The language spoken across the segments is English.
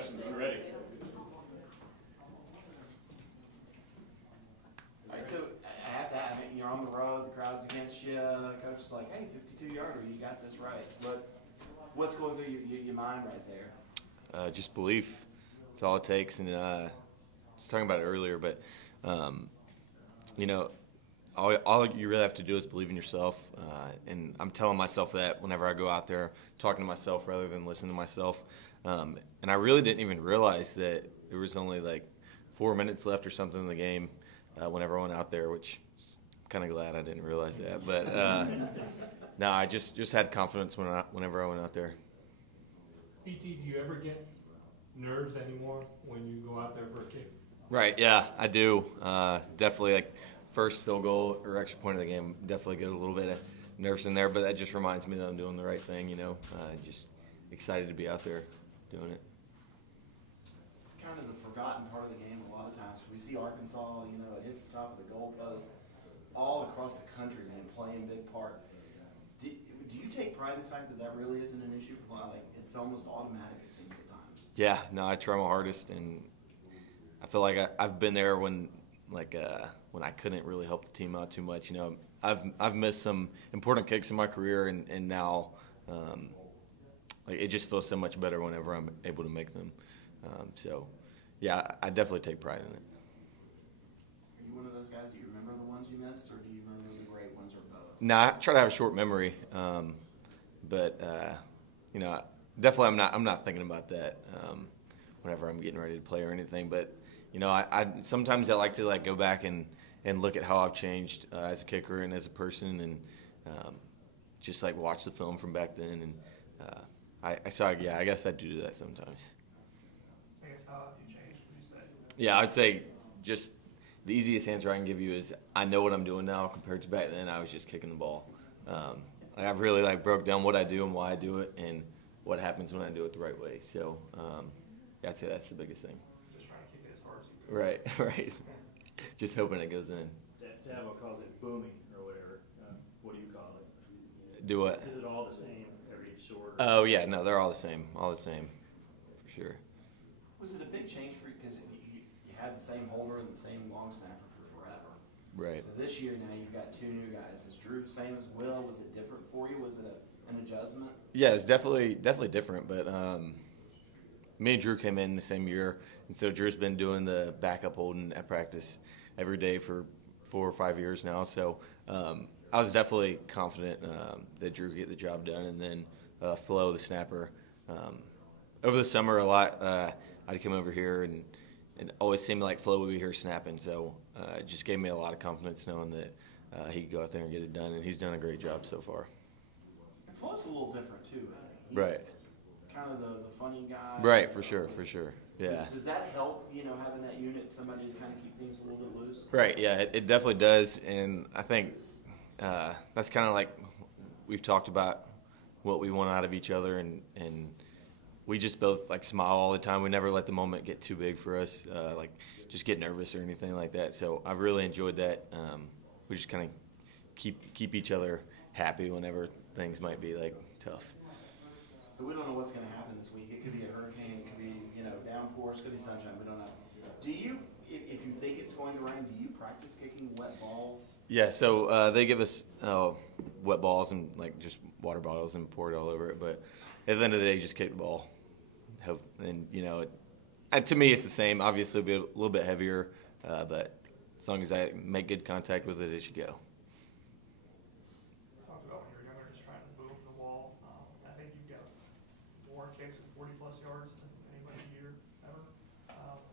questions. Be ready. All right, so I have to ask, you're on the road, the crowd's against you, coach is like, hey, 52-yarder, you got this right. What's going through your mind right there? Just belief. That's all it takes. And I was talking about it earlier, but, you know, all you really have to do is believe in yourself. And I'm telling myself that whenever I go out there, talking to myself rather than listening to myself. And I really didn't even realize that there was only like 4 minutes left or something in the game whenever I went out there, which I'm kind of glad I didn't realize that. But no, I just had confidence whenever I went out there. PT, do you ever get nerves anymore when you go out there for a kick? Right, yeah, I do. Definitely, like, first field goal or extra point of the game, definitely get a little bit of nerves in there, but that just reminds me that I'm doing the right thing, you know. Just excited to be out there doing it. It's kind of the forgotten part of the game a lot of times. We see Arkansas, you know, it hits the top of the goalpost all across the country, man, playing a big part. Do you take pride in the fact that that really isn't an issue for like it's almost automatic, it seems at times? Yeah, no, I try my hardest, and I feel like I've been there when I couldn't really help the team out too much. You know, I've missed some important kicks in my career, and now like it just feels so much better whenever I'm able to make them. So, yeah, I definitely take pride in it. Are you one of those guys that you remember the ones you missed, or do you remember the great ones, or both? No, I try to have a short memory, but you know, definitely I'm not thinking about that whenever I'm getting ready to play or anything. But you know, I sometimes I like to like go back and look at how I've changed as a kicker and as a person, and just like watch the film from back then. And I guess I do that sometimes. I guess how have you changed, would you say? Yeah, I'd say just the easiest answer I can give you is I know what I'm doing now compared to back then. I was just kicking the ball. Like I've really like broke down what I do and why I do it and what happens when I do it the right way. So I'd say that's the biggest thing. Just trying to kick it as hard as you can. Right. Just hoping it goes in. Dabo calls it booming or whatever. What do you call it? Do what? Is it all the same every short? Oh yeah, no, they're all the same, for sure. Was it a big change for you because you had the same holder and the same long snapper for forever? Right. So this year now you've got two new guys. Is Drew the same as Will? Was it different for you? Was it an adjustment? Yeah, it's definitely different. But me and Drew came in the same year, and so Drew's been doing the backup holding at practice every day for 4 or 5 years now. So I was definitely confident that Drew could get the job done, and then Flo, the snapper. Over the summer, a lot I'd come over here and it always seemed like Flo would be here snapping. So it just gave me a lot of confidence knowing that he could go out there and get it done, and he's done a great job so far. And Flo's a little different too. He's right. Kind of the funny guy. Right, for sure. Yeah. Does that help, you know, having that unit, somebody to kind of keep things a little bit loose? Right, yeah, it definitely does. And I think that's kind of like we've talked about what we want out of each other, and we just both like smile all the time. We never let the moment get too big for us, like just get nervous or anything like that. So I've really enjoyed that. We just kind of keep each other happy whenever things might be like tough. So we don't know what's going to happen this week. It could be a hurricane, it could be, you know, downpours, it could be sunshine. We don't know. Do you, if you think it's going to rain, do you practice kicking wet balls? Yeah, so they give us wet balls and like just water bottles and pour it all over it. But at the end of the day, you just kick the ball. And you know, to me, it's the same. Obviously, it'll be a little bit heavier, but as long as I make good contact with it, it should go. Talked about when you were younger, just trying to boom the wall. I think you've got more kicks at 40-plus yards than anybody here ever.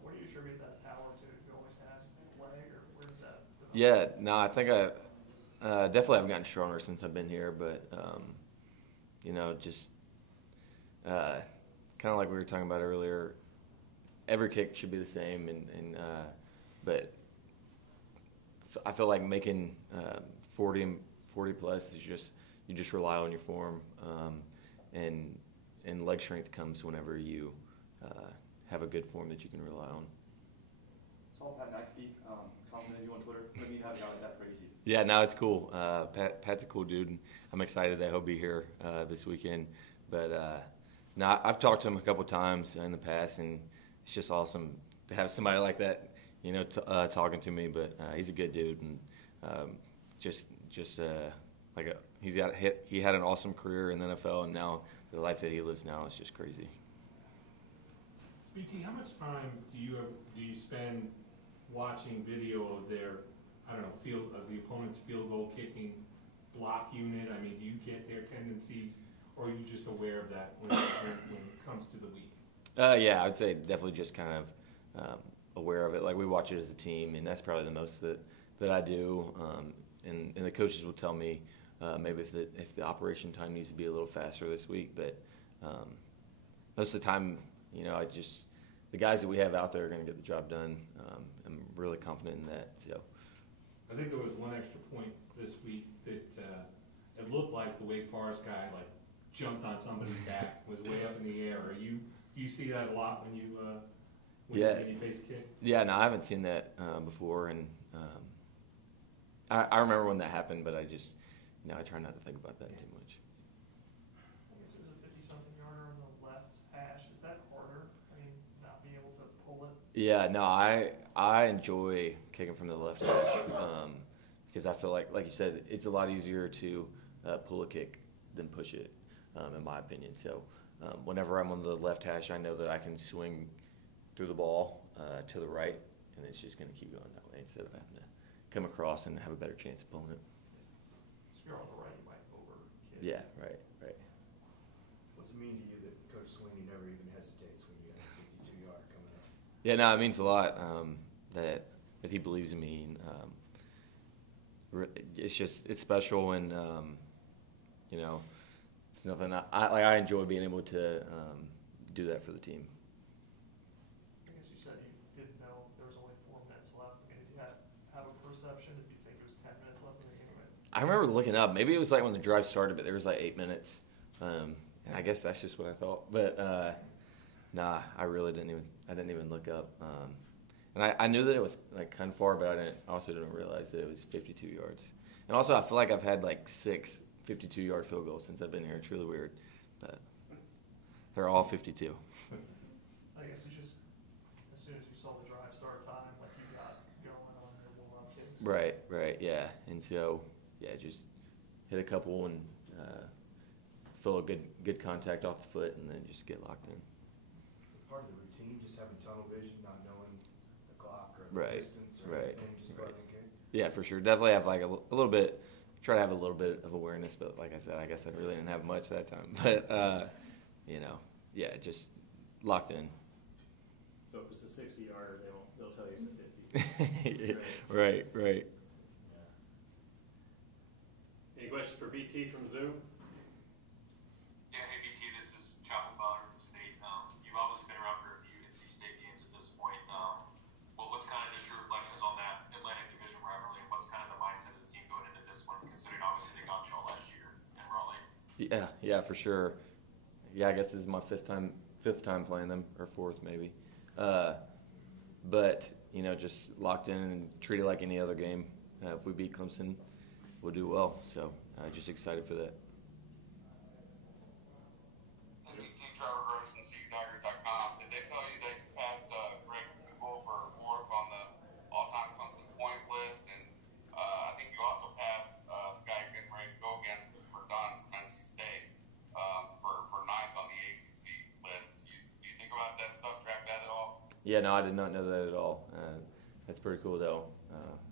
What do you attribute that power to? You always had play, or where did that develop? Yeah, no, I think I definitely have gotten stronger since I've been here, but you know, just kind of like we were talking about earlier, every kick should be the same, but I feel like making 40 plus is you just rely on your form, and leg strength comes whenever you have a good form that you can rely on. Saw Pat McAfee commented you on Twitter. When you have a guy like that crazy. Yeah, no, it's cool. Pat's a cool dude, and I'm excited that he'll be here this weekend. But No, I've talked to him a couple times in the past, and it's just awesome to have somebody like that, talking to me. But he's a good dude, and he had an awesome career in the NFL, and now the life that he lives now is just crazy. BT, how much time do you spend watching video of their, of the opponent's field goal kicking block unit? I mean, do you get their tendencies, or are you just aware of that when it comes to the week? Yeah, I'd say definitely just kind of aware of it. Like, we watch it as a team, and that's probably the most that I do. And the coaches will tell me maybe if the operation time needs to be a little faster this week. But most of the time, the guys that we have out there are going to get the job done. I'm really confident in that. So I think there was one extra point this week that it looked like the Wake Forest guy jumped on somebody's back, was way up in the air. Do you see that a lot when you face a kick? Yeah, no, I haven't seen that before, and I remember when that happened, but I try not to think about that too much. I guess it was a 50-something yarder on the left hash. Is that harder? I mean, not being able to pull it? Yeah, no, I enjoy kicking from the left hash because I feel like you said, it's a lot easier to pull a kick than push it, in my opinion. So whenever I'm on the left hash, I know that I can swing through the ball to the right, and it's just going to keep going that way instead of having to come across and have a better chance of pulling it. So if you're on the right, you might over kick. Yeah, right. What's it mean to you that Coach Swinney never even hesitates when you have a 52-yard coming up? Yeah, no, it means a lot that he believes in me. And, it's special, and it's nothing. I enjoy being able to do that for the team. I guess you said you didn't know there was only 4 minutes left. I mean, did you have a perception? Did you think there was 10 minutes left in the game? I remember looking up. Maybe it was when the drive started, but there was 8 minutes. And I guess that's just what I thought. But nah, I really didn't even look up. And I knew that it was kind of far, but I also didn't realize that it was 52 yards. And also, I feel like I've had 6 52-yard field goals since I've been here. It's really weird, but they're all 52. I guess it's just as soon as you saw the drive start time, you got going on your warm-up kicks. Right, yeah. And so, just hit a couple and feel a good contact off the foot, and then just get locked in. Is it part of the routine, just having tunnel vision, not knowing the clock or the Right, distance or right, anything, just right. letting it kick? Yeah, for sure. Definitely have a little bit. Try to have a little bit of awareness, but like I said, I guess I really didn't have much that time. But just locked in. So if it's a 60-yarder, they'll tell you it's a 50. Right. Yeah. Any questions for BT from Zoom? Yeah, hey BT, this is Chapel Bauer from the state. You've obviously been around for a few NC State games at this point. What's kind of just your reflections on that Atlantic Division rivalry, and what's kind of the mindset of the team going into this one, considering obviously they got y'all last year in Raleigh? Yeah, for sure. Yeah, I guess this is my fifth time playing them, or fourth maybe. But just locked in and treat it like any other game. If we beat Clemson, we'll do well. So just excited for that. Trevor Gross from CUtigers.com. Did they tell you they passed Greg Kugel for fourth on the all-time Clemson point list? And I think you also passed the guy you're getting ready to go against, Christopher Dunn from NC State, for ninth on the ACC list. Do you think about that stuff, track that at all? Yeah, no, I did not know that at all. That's pretty cool, though.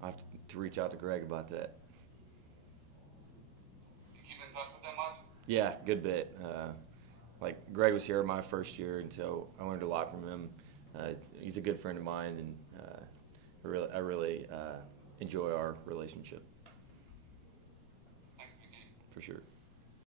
I have to reach out to Greg about that. You keep in touch with them much? Yeah, good bit. Greg was here my first year, and so I learned a lot from him. He's a good friend of mine, and I really enjoy our relationship. Thanks, BT. For sure.